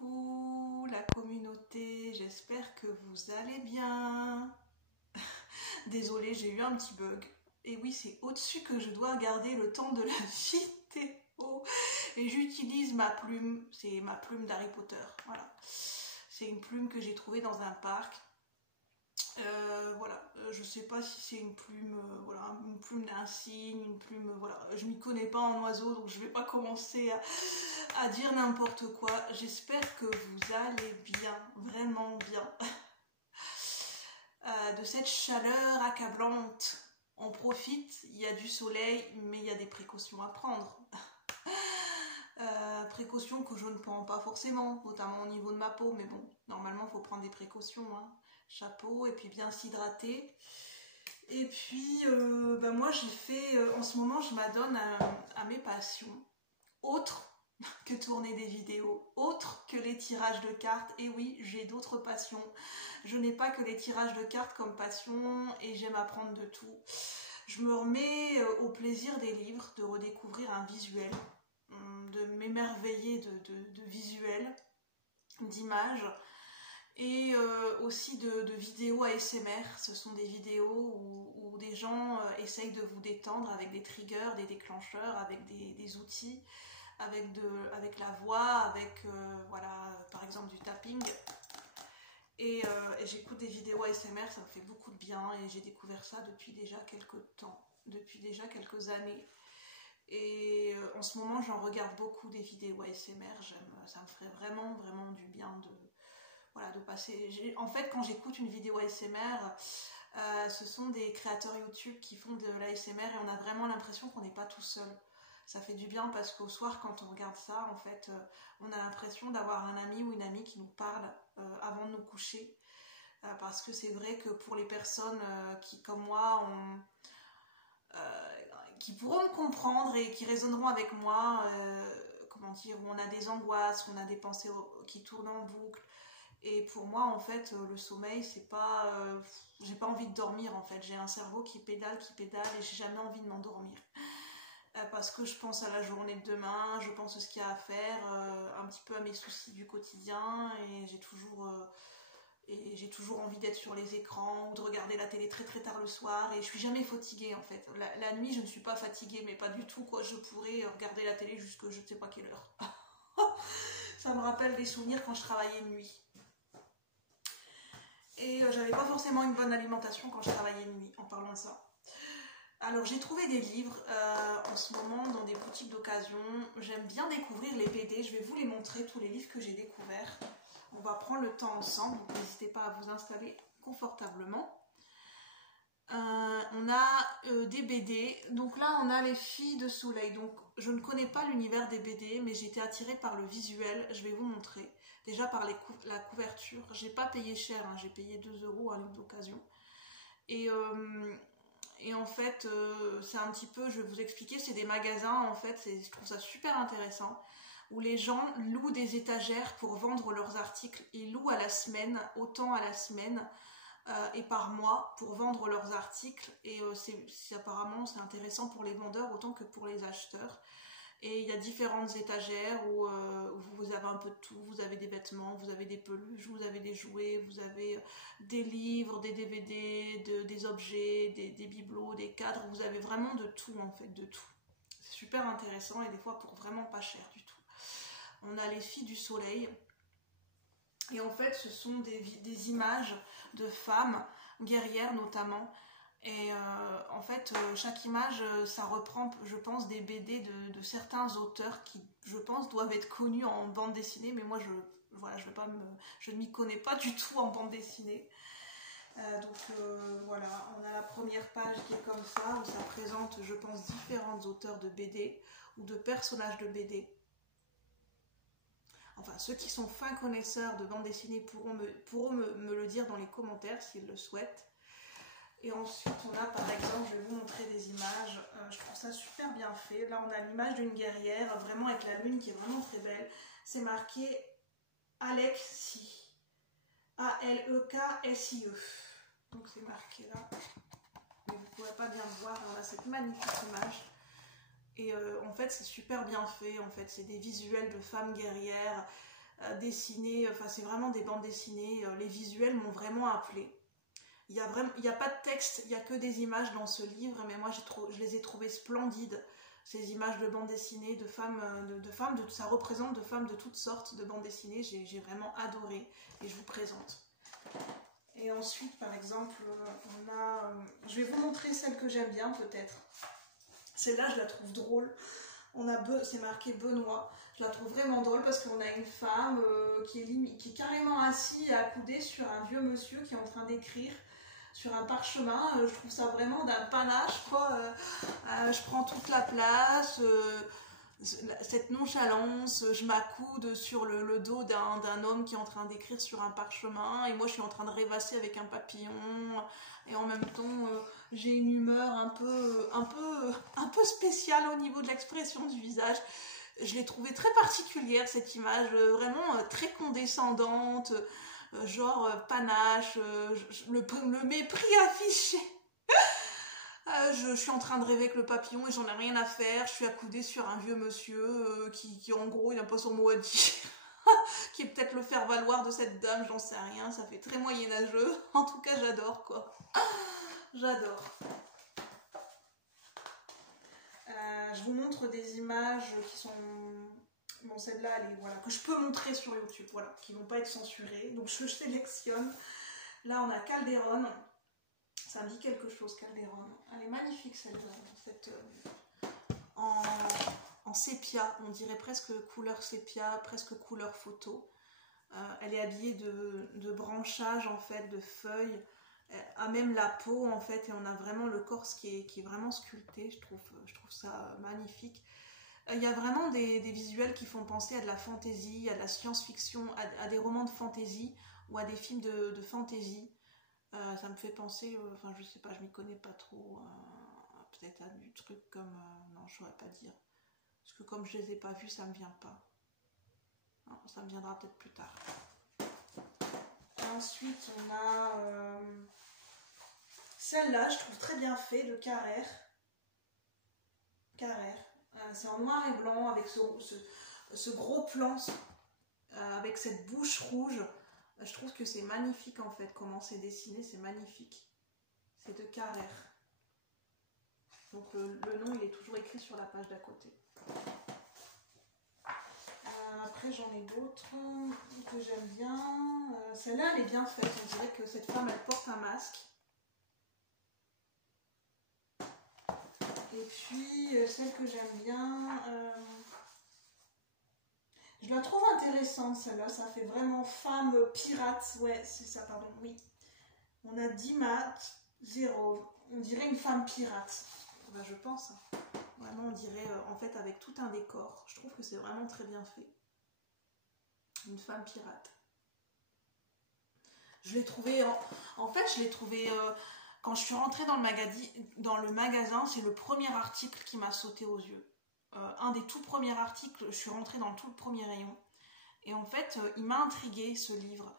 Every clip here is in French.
Coucou la communauté, j'espère que vous allez bien. Désolée, j'ai eu un petit bug. Et oui, c'est au-dessus que je dois garder le temps de la vidéo. Et j'utilise ma plume, c'est ma plume d'Harry Potter. Voilà. C'est une plume que j'ai trouvée dans un parc. Voilà, je sais pas si c'est une plume, voilà, une plume d'un cygne, une plume, voilà, je m'y connais pas en oiseaux, donc je vais pas commencer à dire n'importe quoi. J'espère que vous allez bien, vraiment bien. De cette chaleur accablante, on profite, il y a du soleil, mais il y a des précautions à prendre. Précautions que je ne prends pas forcément, notamment au niveau de ma peau, mais bon, normalement il faut prendre des précautions, hein. Chapeau, et puis bien s'hydrater. Et puis moi j'ai fait, en ce moment je m'adonne à mes passions, autres que tourner des vidéos, autres que les tirages de cartes. Et oui, j'ai d'autres passions, je n'ai pas que les tirages de cartes comme passion, et j'aime apprendre de tout. Je me remets au plaisir des livres, de redécouvrir un visuel, de m'émerveiller de visuels, d'images, et aussi de vidéos ASMR. Ce sont des vidéos où des gens essayent de vous détendre avec des triggers, des déclencheurs, avec des outils, avec la voix, avec voilà, par exemple du tapping. Et j'écoute des vidéos ASMR, ça me fait beaucoup de bien, et j'ai découvert ça depuis déjà quelques temps, depuis déjà quelques années. Et en ce moment j'en regarde beaucoup des vidéos ASMR, ça me ferait vraiment vraiment du bien voilà, de passer. En fait, quand j'écoute une vidéo ASMR, ce sont des créateurs YouTube qui font de l'ASMR, et on a vraiment l'impression qu'on n'est pas tout seul. Ça fait du bien parce qu'au soir, quand on regarde ça, en fait, on a l'impression d'avoir un ami ou une amie qui nous parle avant de nous coucher. Parce que c'est vrai que pour les personnes qui, comme moi, qui pourront me comprendre et qui résonneront avec moi, comment dire, où on a des angoisses, où on a des pensées qui tournent en boucle. Et pour moi, en fait, le sommeil, c'est pas... j'ai pas envie de dormir, en fait. J'ai un cerveau qui pédale, et j'ai jamais envie de m'endormir. Parce que je pense à la journée de demain, je pense à ce qu'il y a à faire, un petit peu à mes soucis du quotidien, et j'ai toujours envie d'être sur les écrans ou de regarder la télé très très tard le soir, et je suis jamais fatiguée, en fait. La nuit, je ne suis pas fatiguée, mais pas du tout, quoi. Je pourrais regarder la télé jusqu'à je ne sais pas quelle heure. Ça me rappelle des souvenirs quand je travaillais nuit. Et j'avais pas forcément une bonne alimentation quand je travaillais nuit, en parlant de ça. Alors j'ai trouvé des livres en ce moment dans des boutiques d'occasion. J'aime bien découvrir les BD, je vais vous les montrer, tous les livres que j'ai découverts. On va prendre le temps ensemble, donc n'hésitez pas à vous installer confortablement. On a des BD, donc là on a Les Filles de Soleil. Donc je ne connais pas l'univers des BD, mais j'ai été attirée par le visuel, je vais vous montrer. Déjà par la couverture, j'ai pas payé cher, hein, j'ai payé 2 € un livre d'occasion. Et en fait, c'est un petit peu, je vais vous expliquer, c'est des magasins, en fait, je trouve ça super intéressant, où les gens louent des étagères pour vendre leurs articles. Ils louent à la semaine, autant à la semaine et par mois, pour vendre leurs articles. Et apparemment, c'est intéressant pour les vendeurs autant que pour les acheteurs. Et il y a différentes étagères où vous avez un peu de tout. Vous avez des vêtements, vous avez des peluches, vous avez des jouets, vous avez des livres, des DVD, des objets, des bibelots, des cadres. Vous avez vraiment de tout, en fait, de tout. C'est super intéressant, et des fois pour vraiment pas cher du tout. On a Les Filles du Soleil. Et en fait, ce sont des images de femmes guerrières notamment. Et en fait, chaque image, ça reprend, je pense, des BD de certains auteurs qui, je pense, doivent être connus en bande dessinée, mais moi, je ne m'y connais pas du tout en bande dessinée. Voilà, on a la première page qui est comme ça, où ça présente, je pense, différents auteurs de BD ou de personnages de BD. Enfin, ceux qui sont fins connaisseurs de bande dessinée pourront me le dire dans les commentaires s'ils le souhaitent. Et ensuite, on a par exemple, je vais vous montrer des images, je trouve ça super bien fait. Là, on a l'image d'une guerrière, vraiment avec la lune qui est vraiment très belle. C'est marqué Alexis, A-L-E-K-S-I-E. Donc c'est marqué là, mais vous ne pourrez pas bien le voir. On a cette magnifique image. Et en fait, c'est super bien fait. En fait, c'est des visuels de femmes guerrières. dessinées, enfin c'est vraiment des bandes dessinées, les visuels m'ont vraiment appelée. Il y a pas de texte, il y a que des images dans ce livre, mais moi je les ai trouvées splendides, ces images de bandes dessinées, de femmes, ça représente de femmes de toutes sortes de bandes dessinées, j'ai vraiment adoré, et je vous présente. Et ensuite, par exemple, on a, je vais vous montrer celle que j'aime bien peut-être. Celle-là, je la trouve drôle. C'est marqué Benoît. Je la trouve vraiment drôle parce qu'on a une femme qui est carrément assise et accoudée sur un vieux monsieur qui est en train d'écrire sur un parchemin. Je trouve ça vraiment d'un panache, quoi. Je prends toute la place. Cette nonchalance, je m'accoude sur le dos d'un homme qui est en train d'écrire sur un parchemin et moi je suis en train de rêvasser avec un papillon et en même temps j'ai une humeur un peu spéciale au niveau de l'expression du visage. Je l'ai trouvée très particulière cette image, vraiment très condescendante, genre panache, le mépris affiché. Je suis en train de rêver avec le papillon et j'en ai rien à faire. Je suis accoudée sur un vieux monsieur qui en gros il n'a pas son mot à dire. Qui est peut-être le faire-valoir de cette dame, j'en sais rien. Ça fait très moyenâgeux. En tout cas, j'adore quoi. J'adore. Je vous montre des images qui sont... Bon, celle-là, voilà, que je peux montrer sur YouTube, voilà, qui ne vont pas être censurées. Donc je sélectionne. Là, on a Calderon. Ça me dit quelque chose, Calderon. Elle est magnifique celle-là, en sépia, on dirait presque couleur sépia, presque couleur photo. Elle est habillée de branchages en fait, de feuilles, à même la peau en fait, et on a vraiment le corps qui est vraiment sculpté. Je trouve ça magnifique. Il y a vraiment des visuels qui font penser à de la fantaisie, à de la science-fiction, à des romans de fantaisie ou à des films de fantaisie. Ça me fait penser, enfin je sais pas, je m'y connais pas trop, peut-être à du truc comme, non je saurais pas dire, parce que comme je les ai pas vus, ça me vient pas. Non, ça me viendra peut-être plus tard. Ensuite on a celle-là, je trouve très bien fait, de Carrère. C'est en noir et blanc avec ce gros plan, avec cette bouche rouge. Je trouve que c'est magnifique en fait, comment c'est dessiné, c'est magnifique. C'est de Carrère. Donc le nom il est toujours écrit sur la page d'à côté. Après j'en ai d'autres que j'aime bien. Celle-là elle est bien faite, on dirait que cette femme elle porte un masque. Et puis celle que j'aime bien... je la trouve intéressante celle-là, ça fait vraiment femme pirate, ouais c'est ça, pardon, oui. On a Dima Zero, on dirait une femme pirate, ben, je pense. Vraiment on dirait en fait avec tout un décor, je trouve que c'est vraiment très bien fait. Une femme pirate. Je l'ai trouvé, en fait je l'ai trouvé, quand je suis rentrée dans le magasin, c'est le premier article qui m'a sauté aux yeux. Un des tout premiers articles, je suis rentrée dans tout le premier rayon et en fait il m'a intriguée ce livre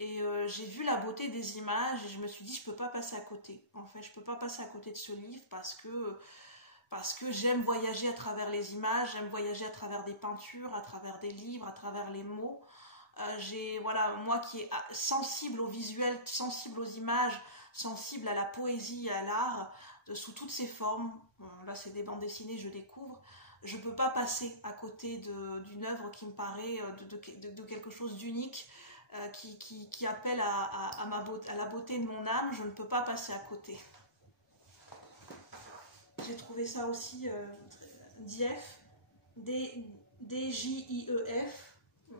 et j'ai vu la beauté des images et je me suis dit je peux pas passer à côté, en fait je peux pas passer à côté de ce livre parce que j'aime voyager à travers les images, j'aime voyager à travers des peintures, à travers des livres, à travers les mots. Voilà, moi qui est sensible au visuel, sensible aux images, sensible à la poésie et à l'art sous toutes ses formes, là c'est des bandes dessinées, je découvre. Je ne peux pas passer à côté d'une œuvre qui me paraît de quelque chose d'unique, qui appelle à la beauté de mon âme. Je ne peux pas passer à côté. J'ai trouvé ça aussi, Dief, D-J-I-E-F.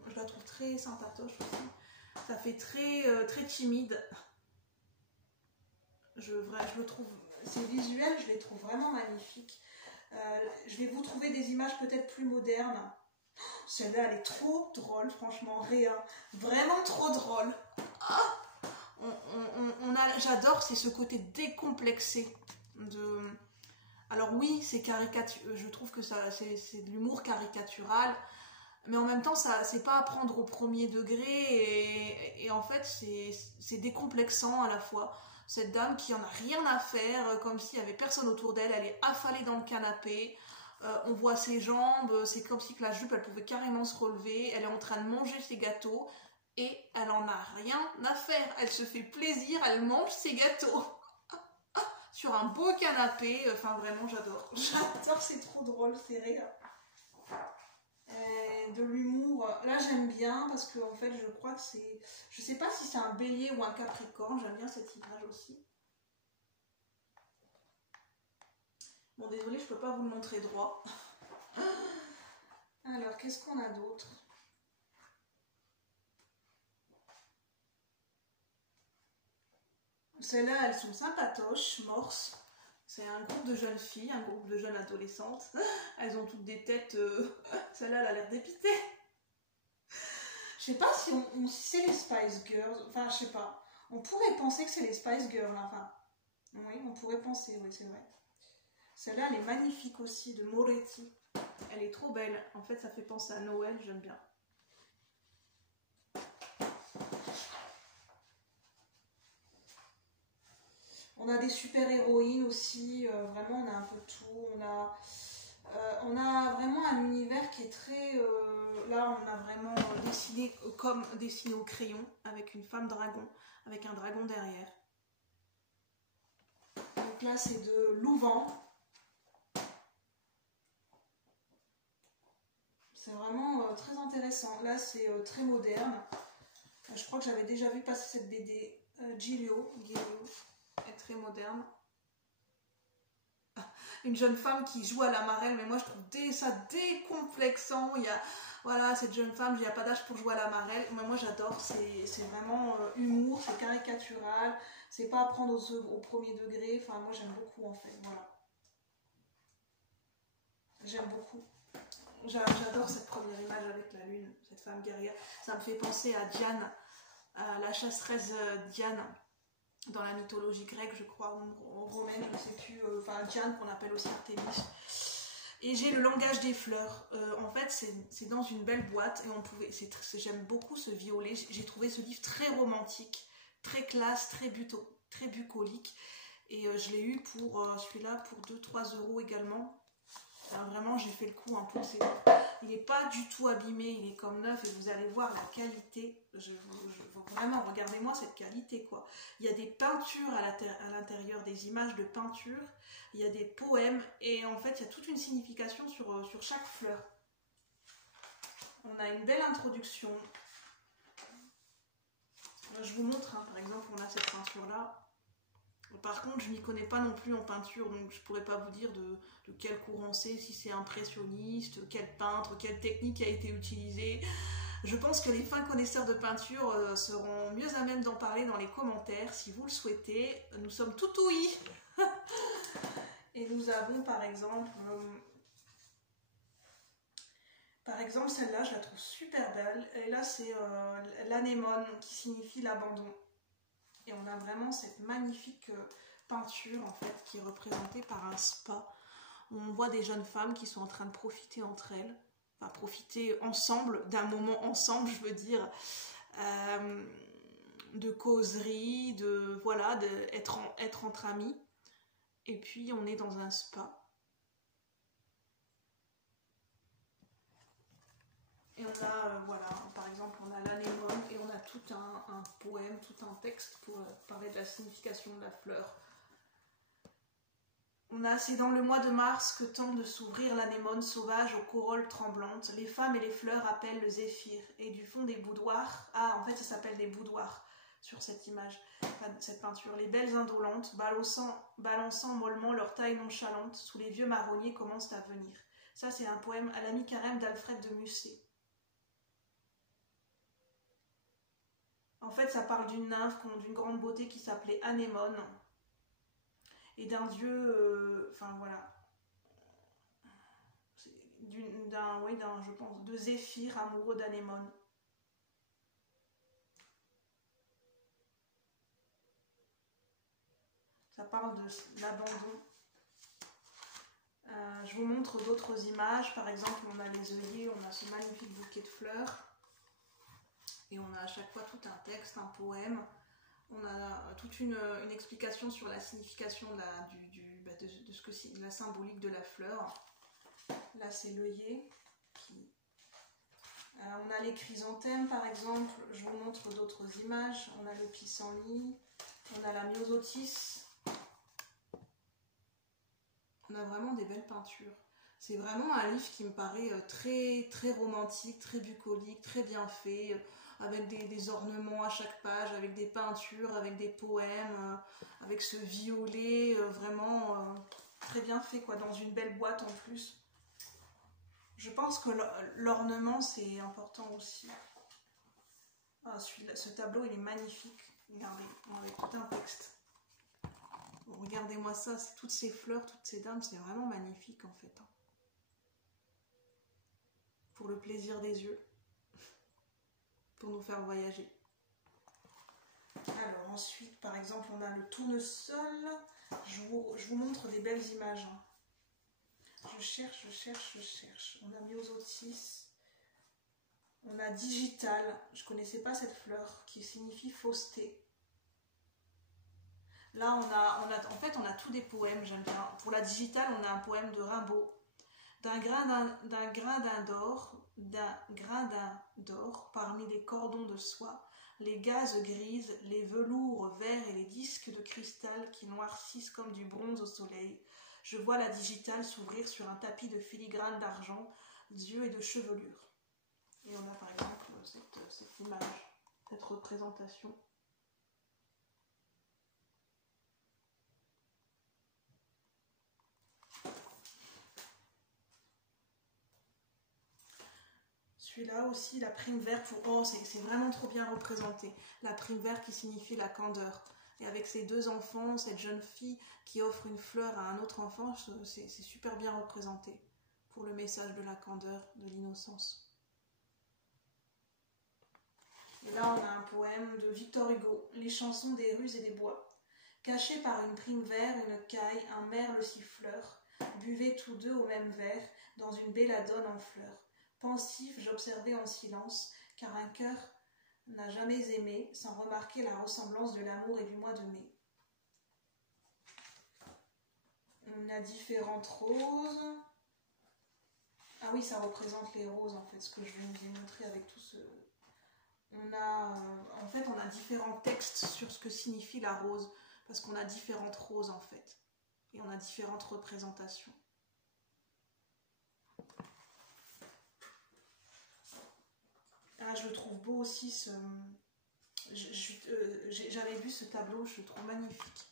Je la trouve très sympatoche aussi. Ça fait très timide. Je le trouve, ces visuels, je les trouve vraiment magnifiques. Je vais vous trouver des images peut-être plus modernes. Celle-là, elle est trop drôle, franchement, rien. Vraiment trop drôle. Ah, j'adore, c'est ce côté décomplexé. Alors oui, c'est je trouve que c'est de l'humour caricatural, mais en même temps, c'est pas à prendre au premier degré, et en fait, c'est décomplexant à la fois. Cette dame qui en a rien à faire, comme s'il y avait personne autour d'elle, elle est affalée dans le canapé, on voit ses jambes, c'est comme si que la jupe elle pouvait carrément se relever, elle est en train de manger ses gâteaux et elle en a rien à faire, elle se fait plaisir, elle mange ses gâteaux sur un beau canapé, enfin vraiment j'adore, c'est trop drôle, c'est rire. De l'humour, là j'aime bien parce que en fait je crois que c'est, je sais pas si c'est un bélier ou un capricorne, j'aime bien cette image aussi. Bon désolé je peux pas vous le montrer droit. Alors qu'est-ce qu'on a d'autre? Celles-là elles sont sympatoches, morses. C'est un groupe de jeunes filles, un groupe de jeunes adolescentes. Elles ont toutes des têtes... Celle-là, elle a l'air dépitée. Je sais pas si c'est les Spice Girls. Enfin, je sais pas. On pourrait penser que c'est les Spice Girls. Enfin, oui, on pourrait penser, oui, c'est vrai. Celle-là, elle est magnifique aussi, de Moretti. Elle est trop belle. En fait, ça fait penser à Noël, j'aime bien. On a des super-héroïnes aussi, vraiment on a un peu tout, on a vraiment un univers qui est très... là on a vraiment dessiné comme dessiné au crayon, avec une femme dragon, avec un dragon derrière. Donc là c'est de Louvain. C'est vraiment très intéressant. Là c'est très moderne. Je crois que j'avais déjà vu passer cette BD. Giulio est très moderne. Une jeune femme qui joue à la marelle, mais moi je trouve ça décomplexant. Il y a, voilà, cette jeune femme, il n'y a pas d'âge pour jouer à la marelle. Moi j'adore, c'est vraiment humour, c'est caricatural, c'est pas à prendre au premier degré. Enfin, moi j'aime beaucoup en fait, voilà. J'aime beaucoup. J'adore cette première image avec la lune, cette femme guerrière. Ça me fait penser à Diane, à la chasseresse Diane. Dans la mythologie grecque, je crois, ou romaine, je ne sais plus, enfin Diane qu'on appelle aussi Artémis. Et j'ai le langage des fleurs. En fait, c'est dans une belle boîte et on pouvait. J'aime beaucoup ce violet. J'ai trouvé ce livre très romantique, très classe, très bucolique. Et je l'ai eu pour celui-là pour 2-3 € également. Alors, vraiment, j'ai fait le coup hein, pour ces livres. Il n'est pas du tout abîmé, il est comme neuf et vous allez voir la qualité. Vraiment, regardez-moi cette qualité quoi. Il y a des peintures à l'intérieur, des images de peinture, il y a des poèmes et en fait il y a toute une signification sur chaque fleur. On a une belle introduction. Je vous montre, hein, par exemple, on a cette peinture là. Par contre, je n'y connais pas non plus en peinture, donc je ne pourrais pas vous dire de quel courant c'est, si c'est impressionniste, quel peintre, quelle technique a été utilisée. Je pense que les fins connaisseurs de peinture seront mieux à même d'en parler dans les commentaires, si vous le souhaitez. Nous sommes tout ouïs. Et nous avons par exemple celle-là, je la trouve super belle. Et là, c'est l'anémone qui signifie l'abandon. Et on a vraiment cette magnifique peinture en fait qui est représentée par un spa où on voit des jeunes femmes qui sont en train de profiter entre elles, enfin profiter ensemble, d'un moment ensemble je veux dire, de causerie, voilà, être entre amis. Et puis on est dans un spa. Et on a, voilà, par exemple, on a l'anémone et on a tout un poème, tout un texte pour parler de la signification de la fleur. C'est dans le mois de mars que tend de s'ouvrir l'anémone sauvage aux corolles tremblantes. Les femmes et les fleurs appellent le zéphyr. Et du fond des boudoirs, en fait ça s'appelle des boudoirs sur cette image, cette peinture. Les belles indolentes, balançant mollement leur taille nonchalante, sous les vieux marronniers commencent à venir. Ça c'est un poème à l'ami carême d'Alfred de Musset. En fait, ça parle d'une nymphe d'une grande beauté qui s'appelait Anémone et d'un dieu, enfin voilà, je pense, de Zéphyr amoureux d'Anémone. Ça parle de l'abandon. Je vous montre d'autres images. Par exemple, on a les œillets, on a ce magnifique bouquet de fleurs. Et on a à chaque fois tout un texte, un poème. On a toute une explication sur la signification de la symbolique de la fleur. Là, c'est l'œillet. On a les chrysanthèmes, par exemple. Je vous montre d'autres images. On a le pissenlit. On a la myosotis. On a vraiment des belles peintures. C'est vraiment un livre qui me paraît très, très romantique, très bucolique, très bien fait, avec des ornements à chaque page, avec des peintures, avec des poèmes, avec ce violet vraiment très bien fait, quoi, dans une belle boîte en plus. Je pense que l'ornement, c'est important aussi. Ah, ce tableau, il est magnifique. Regardez, avec tout un texte. Bon, regardez-moi ça, c'est toutes ces fleurs, toutes ces dames, c'est vraiment magnifique en fait. Pour le plaisir des yeux. Pour nous faire voyager. Alors ensuite, par exemple, on a le tournesol. Je vous montre des belles images. Je cherche. On a myosotis. On a digital. Je ne connaissais pas cette fleur qui signifie fausseté. Là, on a tous des poèmes, j'aime bien. Pour la digitale, on a un poème de Rimbaud. D'un grain d'or, parmi les cordons de soie, les gazes grises, les velours verts et les disques de cristal qui noircissent comme du bronze au soleil. Je vois la digitale s'ouvrir sur un tapis de filigrane d'argent, d'yeux et de chevelure. Et on a par exemple cette image, cette représentation. Celui-là aussi, la prime verte, oh, c'est vraiment trop bien représenté. La prime verte qui signifie la candeur. Et avec ces deux enfants, cette jeune fille qui offre une fleur à un autre enfant, c'est super bien représenté pour le message de la candeur, de l'innocence. Et là, on a un poème de Victor Hugo, Les chansons des rues et des bois. Cachés par une prime verte, une caille, un merle siffleur, buvaient tous deux au même verre, dans une belladone en fleurs. Pensif, j'observais en silence, car un cœur n'a jamais aimé, sans remarquer la ressemblance de l'amour et du mois de mai. On a différentes roses. Ah oui, ça représente les roses, en fait, ce que je vais vous montrer avec tout ce... On a différents textes sur ce que signifie la rose, parce qu'on a différentes roses, en fait. Et on a différentes représentations. Ah, je le trouve beau aussi, j'avais vu ce tableau, je le trouve magnifique.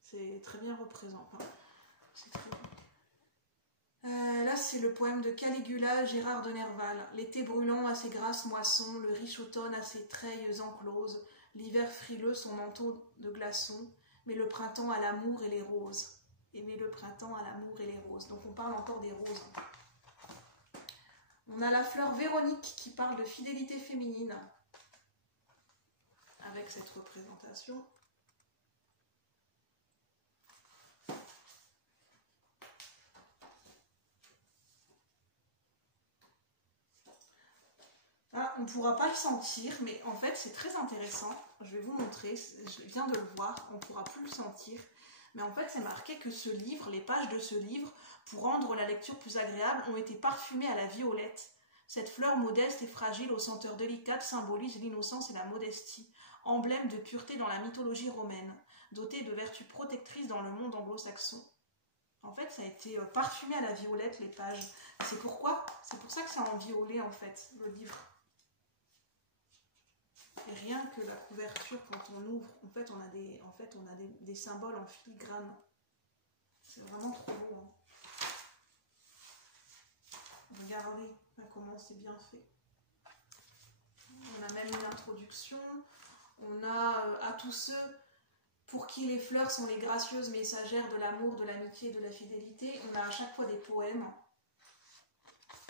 C'est très bien représenté. Là, c'est le poème de Caligula, Gérard de Nerval. L'été brûlant a ses grasses moissons, le riche automne a ses treilles encloses, l'hiver frileux son manteau de glaçons, mais le printemps a l'amour et les roses. Aimer le printemps à l'amour et les roses. Donc on parle encore des roses. On a la fleur Véronique qui parle de fidélité féminine avec cette représentation. Ah, on ne pourra pas le sentir, mais en fait c'est très intéressant. Je vais vous montrer, je viens de le voir, on ne pourra plus le sentir. Mais en fait, c'est marqué que ce livre, les pages de ce livre, pour rendre la lecture plus agréable, ont été parfumées à la violette. Cette fleur modeste et fragile aux senteurs délicates symbolise l'innocence et la modestie, emblème de pureté dans la mythologie romaine, dotée de vertus protectrices dans le monde anglo-saxon. En fait, ça a été parfumé à la violette, les pages. C'est pour ça que c'est en violet, en fait, le livre. Et rien que la couverture, quand on ouvre, en fait, on a des symboles en filigrane. C'est vraiment trop beau. Hein. Regardez comment c'est bien fait. On a même une introduction. On a à tous ceux pour qui les fleurs sont les gracieuses messagères de l'amour, de l'amitié et de la fidélité. On a à chaque fois des poèmes.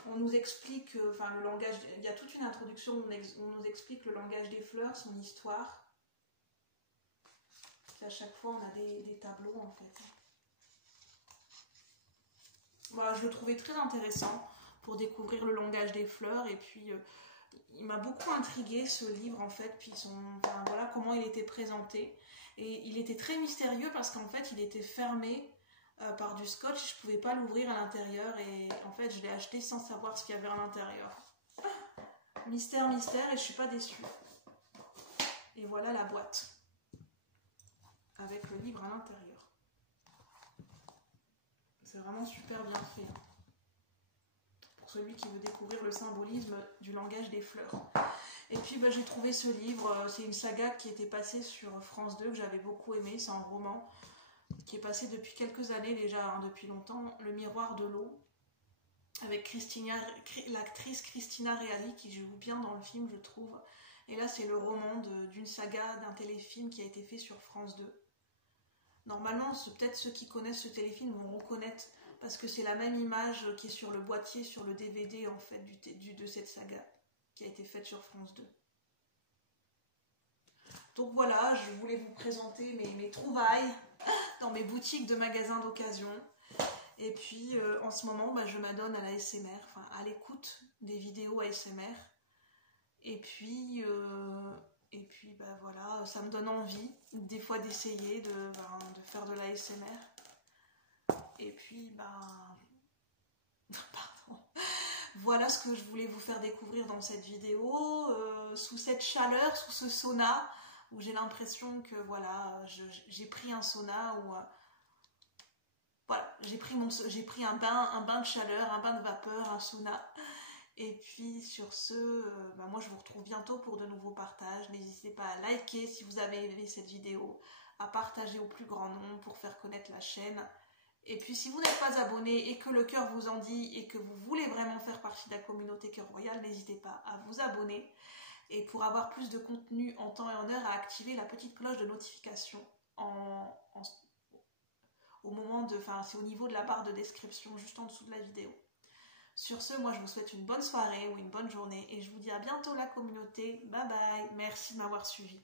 On nous explique, le langage, il y a toute une introduction où on nous explique le langage des fleurs, son histoire. Et à chaque fois, on a des tableaux, en fait. Voilà, je le trouvais très intéressant pour découvrir le langage des fleurs. Et puis, il m'a beaucoup intrigué, ce livre, en fait. Puis, voilà comment il était présenté. Et il était très mystérieux parce qu'en fait il était fermé par du scotch, je pouvais pas l'ouvrir à l'intérieur et en fait je l'ai acheté sans savoir ce qu'il y avait à l'intérieur. Mystère, mystère, et je suis pas déçue. Et voilà la boîte avec le livre à l'intérieur. C'est vraiment super bien fait. Pour celui qui veut découvrir le symbolisme du langage des fleurs. Et puis bah, j'ai trouvé ce livre, c'est une saga qui était passée sur France 2 que j'avais beaucoup aimé, c'est un roman qui est passé depuis quelques années déjà, hein, depuis longtemps, Le Miroir de l'eau, avec l'actrice Christina Reali qui joue bien dans le film je trouve. Et là c'est le roman d'une saga, d'un téléfilm qui a été fait sur France 2. Normalement, peut-être ceux qui connaissent ce téléfilm vont reconnaître parce que c'est la même image qui est sur le boîtier, sur le DVD en fait de cette saga qui a été faite sur France 2. Donc voilà, je voulais vous présenter mes trouvailles dans mes boutiques de magasins d'occasion. Et puis en ce moment, bah, je m'adonne à l'ASMR, enfin à l'écoute des vidéos ASMR. Et puis bah voilà, ça me donne envie des fois d'essayer de faire de l'ASMR. Et puis pardon. Voilà ce que je voulais vous faire découvrir dans cette vidéo, sous cette chaleur, sous ce sauna, où j'ai l'impression que voilà, j'ai pris un sauna où voilà, j'ai pris un bain de chaleur, un bain de vapeur, un sauna. Et puis sur ce, moi je vous retrouve bientôt pour de nouveaux partages. N'hésitez pas à liker si vous avez aimé cette vidéo, à partager au plus grand nombre pour faire connaître la chaîne. Et puis si vous n'êtes pas abonné et que le cœur vous en dit et que vous voulez vraiment faire partie de la communauté Cœur Royal, n'hésitez pas à vous abonner. Et pour avoir plus de contenu en temps et en heure, à activer la petite cloche de notification au moment de, c'est au niveau de la barre de description, juste en dessous de la vidéo. Sur ce, moi je vous souhaite une bonne soirée ou une bonne journée et je vous dis à bientôt la communauté. Bye bye, merci de m'avoir suivi.